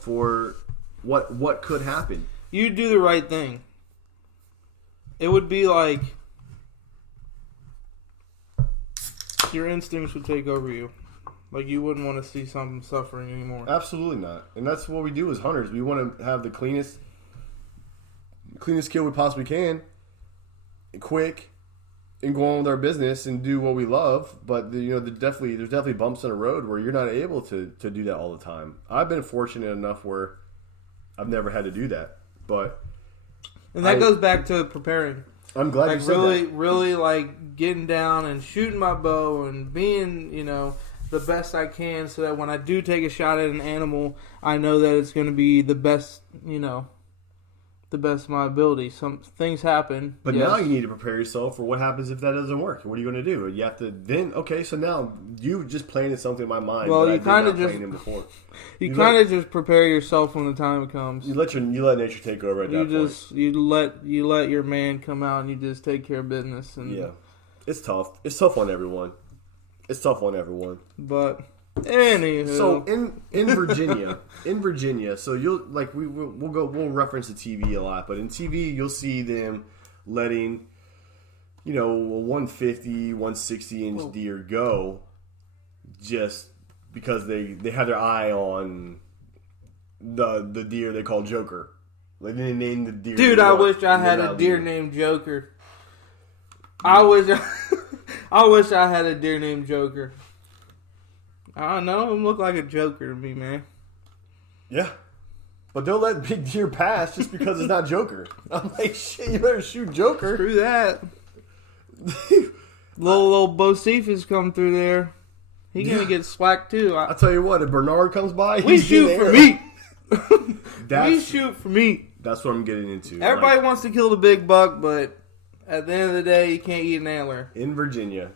for what could happen. You do the right thing. It would be like your instincts would take over you. Like you wouldn't want to see something suffering anymore. Absolutely not. And that's what we do as hunters. We want to have the cleanest kill we possibly can, quick, and go on with our business and do what we love. But there's definitely bumps in the road where you're not able to do that all the time. I've been fortunate enough where I've never had to do that. And that goes back to preparing. I'm glad you said that. Really like getting down and shooting my bow and being, the best I can so that when I do take a shot at an animal, I know that it's going to be the best, the best of my ability. Some things happen. But now you need to prepare yourself for what happens if that doesn't work. What are you going to do? You have to then, so now you just planted something in my mind. Well, you kind of just before. You kind of just prepare yourself when the time comes. You let nature take over at that point. You let your man come out and you just take care of business. And yeah, it's tough. It's tough on everyone. But anywho, so in Virginia, so we'll reference the TV a lot, but in TV you'll see them letting a 150, 160 inch deer go just because they have their eye on the deer they call Joker. Like they named the deer. Dude, I wish I had a deer named Joker. I wish I had a deer named Joker. I don't know. It look like a Joker to me, man. Yeah. But they'll let big deer pass just because it's not Joker. I'm like, shit, you better shoot Joker. Screw that. little Bo Cephas come through there. He's going to get slack too. I'll tell you what, if Bernard comes by, we shoot for meat. We shoot for meat. That's what I'm getting into. Everybody wants to kill the big buck, but at the end of the day, you can't eat an antler. In Virginia,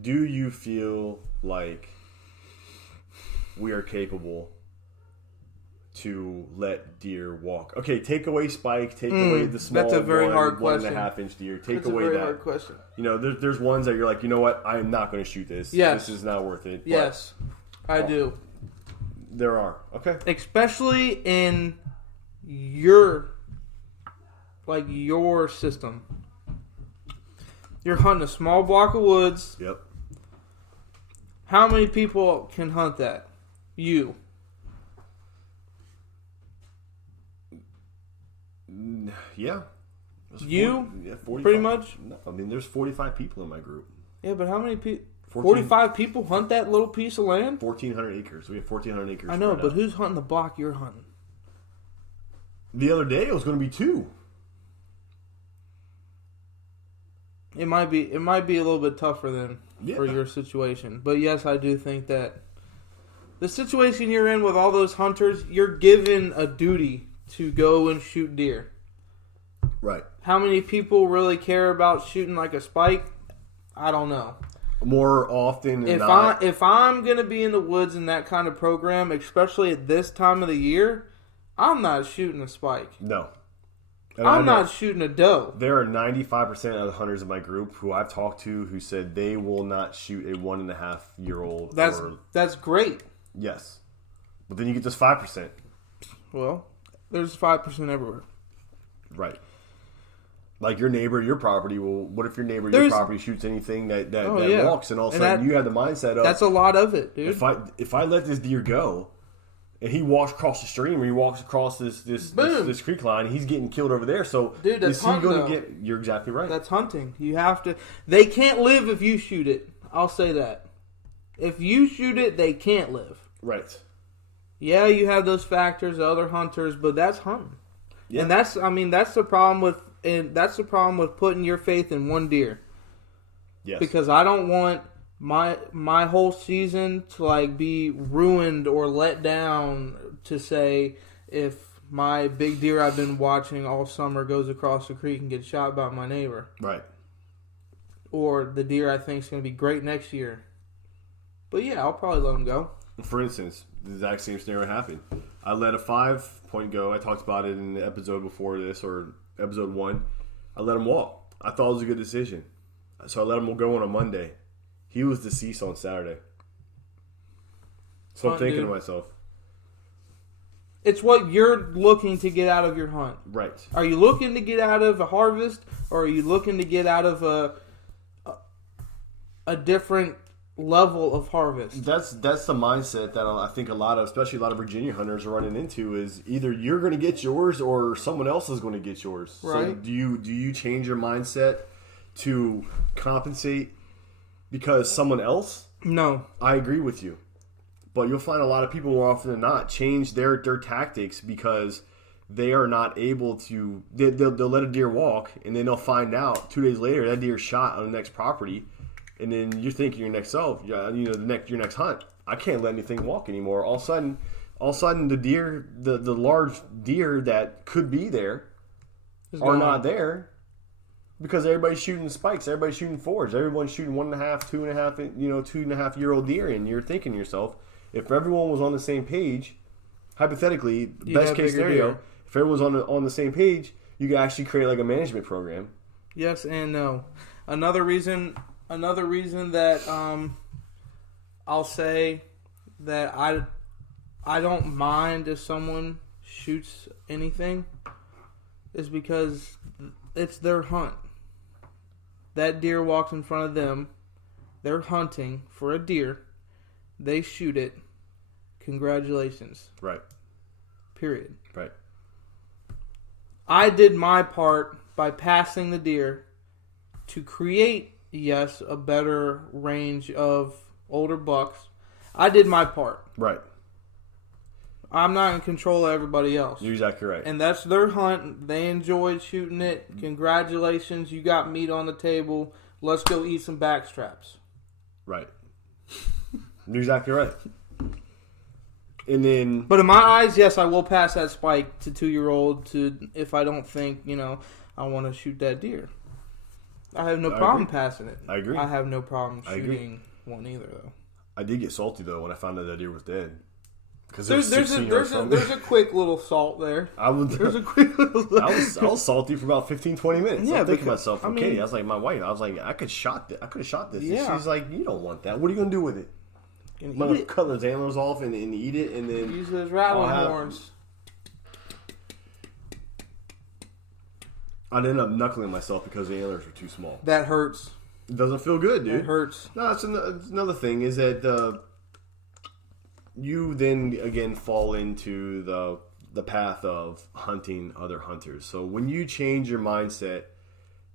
do you feel like we are capable to let deer walk? Okay, take away spike, take away the small that's a very hard one question. 1.5 inch deer. Take that's away a very that. hard question. There's ones that you're like, you know what? I am not going to shoot this. Yes. This is not worth it. Yes, I do. There are. Okay. Especially in your system. You're hunting a small block of woods. Yep. How many people can hunt that? You. Yeah. You? 45. Pretty much? No, I mean, there's 45 people in my group. Yeah, but how many people? 45 people hunt that little piece of land? 1,400 acres. We have 1,400 acres. I know, but who's hunting the block you're hunting? The other day, it was going to be 2. It might be a little bit tougher than for your situation. But yes, I do think that the situation you're in with all those hunters, you're given a duty to go and shoot deer. Right. How many people really care about shooting like a spike? I don't know. More often than not. If I'm going to be in the woods in that kind of program, especially at this time of the year, I'm not shooting a spike. No. And I'm not shooting a doe. There are 95% of the hunters in my group who I've talked to who said they will not shoot a 1.5-year-old. That's great. Yes. But then you get this 5%. Well, there's 5% everywhere. Right. Like your neighbor, your property. Well, what if your neighbor, your property shoots anything that walks, and all of a sudden you have the mindset of that's a lot of it, dude. If I let this deer go, and he walks across the stream or he walks across this creek line, he's getting killed over there. So dude, that's hunting. You're exactly right. That's hunting. You have to. They can't live if you shoot it. I'll say that. If you shoot it, they can't live. Right. Yeah, you have those factors, other hunters, but that's hunting. Yeah. And that's the problem with. And that's the problem with putting your faith in one deer. Yes. Because I don't want my whole season to be ruined or let down to say if my big deer I've been watching all summer goes across the creek and gets shot by my neighbor. Right. Or the deer I think is going to be great next year. But yeah, I'll probably let him go. For instance, the exact same scenario happened. I let a 5-point go. I talked about it in the episode before this, or episode 1. I let him walk. I thought it was a good decision. So I let him go on a Monday. He was deceased on Saturday. So I'm thinking to myself. It's what you're looking to get out of your hunt. Right. Are you looking to get out of a harvest, or are you looking to get out of a different level of harvest? That's the mindset that I think especially a lot of Virginia hunters are running into is either you're going to get yours or someone else is going to get yours. Right. So do you change your mindset to compensate because someone else? No. I agree with you. But you'll find a lot of people more often than not change their tactics because they are not able to. They'll let a deer walk, and then they'll find out 2 days later that deer's shot on the next property, and then you're thinking your next self, your next hunt. I can't let anything walk anymore. All of a sudden, the deer, the large deer that could be there, are not there because everybody's shooting spikes, everybody's shooting fours, everyone's shooting 1.5, 2.5, 2.5-year-old deer, and you're thinking to yourself, if everyone was on the same page, hypothetically, best case scenario, if everyone's on the same page, you could actually create like a management program. Yes and no. Another reason that I'll say that I don't mind if someone shoots anything is because it's their hunt. That deer walks in front of them. They're hunting for a deer. They shoot it. Congratulations. Right. Period. Right. I did my part by passing the deer to create, yes, a better range of older bucks. I did my part. Right. I'm not in control of everybody else. You're exactly right. And that's their hunt. They enjoyed shooting it. Congratulations. You got meat on the table. Let's go eat some backstraps. Right. You're exactly right. And then, but in my eyes, yes, I will pass that spike to 2-year-old if I don't think, I want to shoot that deer. I have no problem passing it. I agree. I have no problem shooting one either, though. I did get salty though when I found out that deer was dead. Because there's a quick little salt there. I was salty for about 15-20 minutes. Yeah, I'm thinking to myself, okay. I was like, my wife. I was like, I could have shot this. Yeah. And she's like, you don't want that. What are you gonna do with it? I'm gonna cut those antlers off and eat it, and then use those rattling horns. I'd end up knuckling myself because the antlers were too small. That hurts. It doesn't feel good, dude. It hurts. No, that's another thing is that you then again fall into the path of hunting other hunters. So when you change your mindset,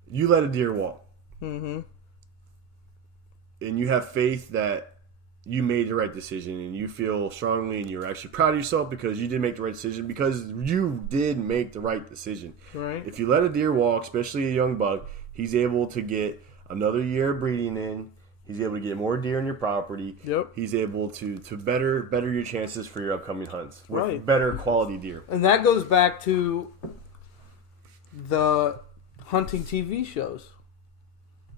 you let a deer walk. Mm-hmm. And you have faith that you made the right decision and you feel strongly and you're actually proud of yourself because you did make the right decision because you did make the right decision. Right. If you let a deer walk, especially a young buck, he's able to get another year of breeding in. He's able to get more deer on your property. Yep. He's able to better your chances for your upcoming hunts with right. better quality deer. And that goes back to the hunting TV shows.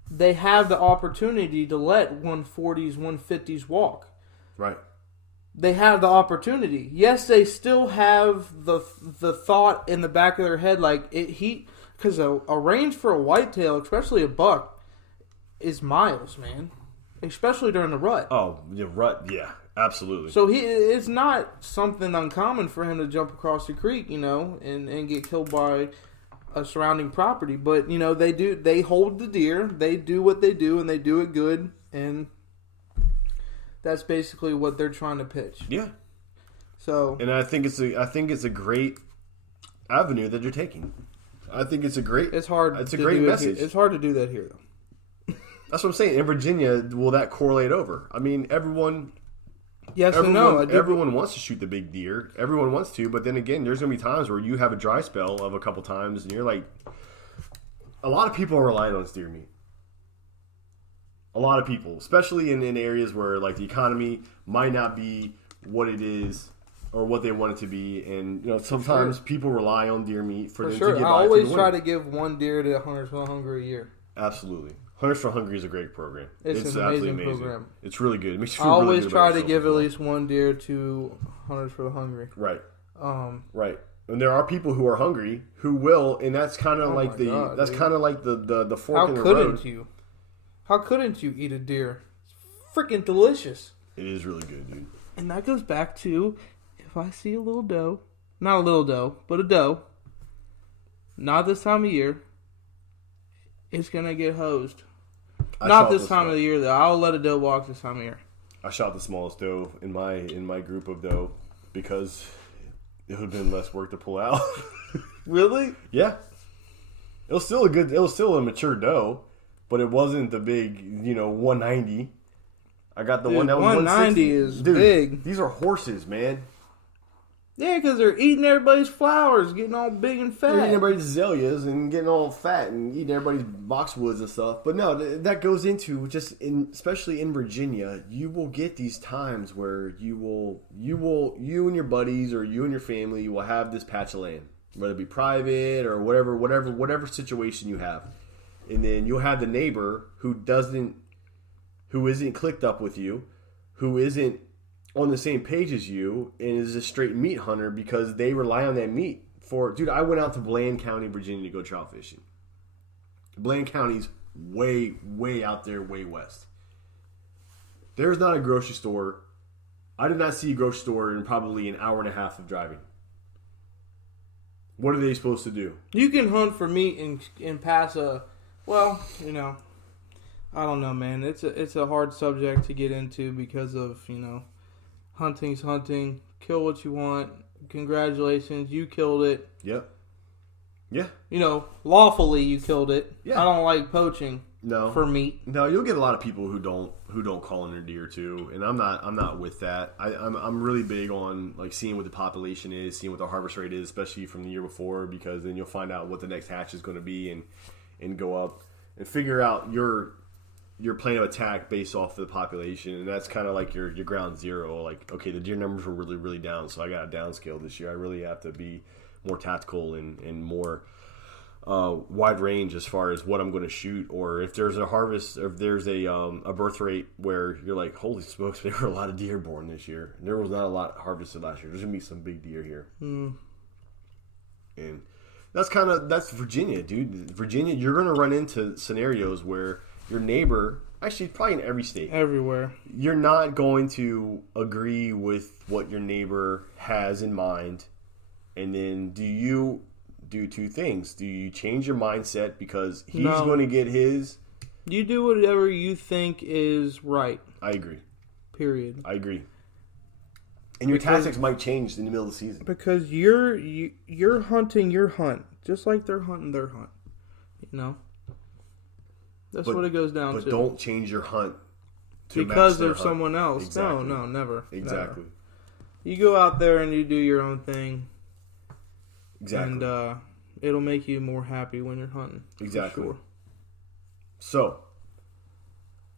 They have the opportunity to let 140s, 150s walk. Right. They have the opportunity. Yes, they still have the thought in the back of their head like because a range for a whitetail, especially a buck, is miles, man. Especially during the rut. Oh, the rut, yeah, absolutely. So it's not something uncommon for him to jump across the creek, and get killed by a surrounding property. But, they hold the deer, they do what they do, and they do it good, and that's basically what they're trying to pitch. Yeah. So, and I think it's a great avenue that you're taking. I think it's a great. It's hard. It's a great message. It's hard to do that here, though. That's what I'm saying. In Virginia, will that correlate over? I mean, everyone. Yes and no. Everyone wants to shoot the big deer. Everyone wants to, but then again, there's going to be times where you have a dry spell of a couple times, and you're like, a lot of people are relying on deer meat. A lot of people, especially in areas where like the economy might not be what it is or what they want it to be, and sometimes people rely on deer meat for them to get by. I always try to give one deer to Hunters for Hungry a year. Absolutely. Hunters for Hungry is a great program. It's an amazing program. It's really good. It makes you I feel always really good try to give at least one deer to Hunters for the Hungry. Right. Right. And there are people who are hungry who will, and that's kind of like the fork in the road. How couldn't you eat a deer? It's freaking delicious. It is really good, dude. And that goes back to, if I see a little doe, not a little doe, but a doe, not this time of year, it's going to get hosed. Not this time of the year, though. I'll let a doe walk this time of year. I shot the smallest doe in my group of doe because it would have been less work to pull out. Really? Yeah. It was still a mature doe, but it wasn't the big, 190. I got the one that was 190 is big. These are horses, man. Yeah, because they're eating everybody's flowers, getting all big and fat. They're eating everybody's azaleas and getting all fat and eating everybody's boxwoods and stuff. But no, that goes into especially in Virginia, you will get these times where you and your buddies or you and your family will have this patch of land, whether it be private or whatever situation you have, and then you'll have the neighbor who isn't clicked up with you, who isn't on the same page as you, and is a straight meat hunter because they rely on that meat for... Dude, I went out to Bland County, Virginia to go trout fishing. Bland County's way, way out there, way west. There's not a grocery store. I did not see a grocery store in probably an hour and a half of driving. What are they supposed to do? You can hunt for meat and pass a... Well, I don't know, man. It's a hard subject to get into because of, hunting's hunting. Kill what you want. Congratulations, you killed it. Yep. Yeah. Lawfully you killed it. Yeah. I don't like poaching. No. For meat. No, you'll get a lot of people who don't call in their deer too, and I'm not with that. I'm really big on like seeing what the population is, seeing what the harvest rate is, especially from the year before, because then you'll find out what the next hatch is going to be and go up and figure out your plan of attack based off of the population, and that's kind of like your ground zero. Like, okay, the deer numbers were really, really down, so I got a downscale this year. I really have to be more tactical and more wide range as far as what I'm going to shoot, or if there's a harvest, or if there's a birth rate where you're like, holy smokes, there were a lot of deer born this year. There was not a lot harvested last year. There's going to be some big deer here. And that's Virginia, dude. Virginia, you're going to run into scenarios where your neighbor, actually probably in every state, everywhere, you're not going to agree with what your neighbor has in mind. And then do you do two things? Do you change your mindset because he's going to get his? You do whatever you think is right. I agree. Period. I agree. And your tactics might change in the middle of the season. Because you're hunting your hunt, just like they're hunting their hunt. That's what it goes down to. But don't change your hunt to because match of someone else. Exactly. No, never. Exactly. Never. You go out there and you do your own thing. Exactly. And it'll make you more happy when you're hunting. Exactly. Sure. So,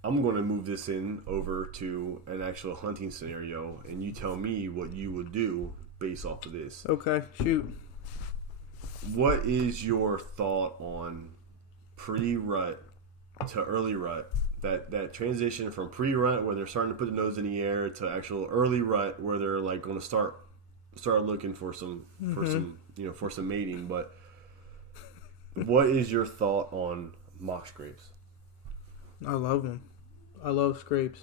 I'm going to move this over to an actual hunting scenario, and you tell me what you would do based off of this. Okay, shoot. What is your thought on pre-rut to early rut? That transition from pre-rut where they're starting to put the nose in the air to actual early rut where they're like going to start looking for some for some mating. But what is your thought on mock scrapes? I love them. I love scrapes.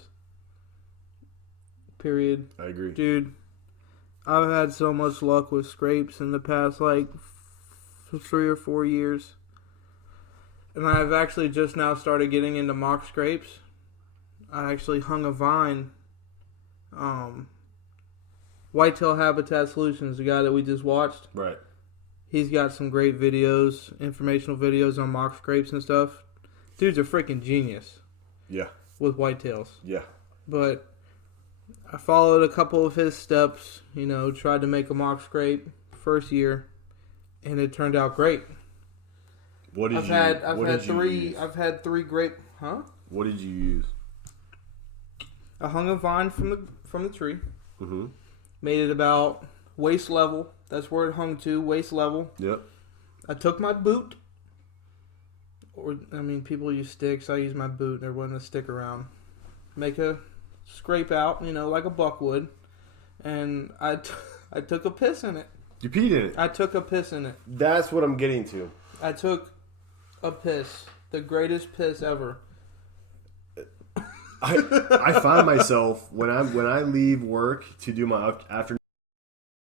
Period. I agree, dude. I've had so much luck with scrapes in the past 3 or 4 years. And I've actually just now started getting into mock scrapes. I actually hung a vine. Whitetail Habitat Solutions, the guy that we just watched. Right. He's got some great videos, informational videos on mock scrapes and stuff. Dude's a freaking genius. Yeah. With whitetails. Yeah. But I followed a couple of his steps, tried to make a mock scrape first year, and it turned out great. What did you I've had 3 great. Huh? What did you use? I hung a vine from the tree. Mm-hmm. Made it about waist level. That's where it hung to, waist level. Yep. I took my boot. People use sticks. I use my boot. There wasn't a stick around. Make a scrape out, like a buck would. And I took a piss in it. You peed in it? I took a piss in it. That's what I'm getting to. I took a piss. The greatest piss ever. I find myself when I leave work to do my afternoon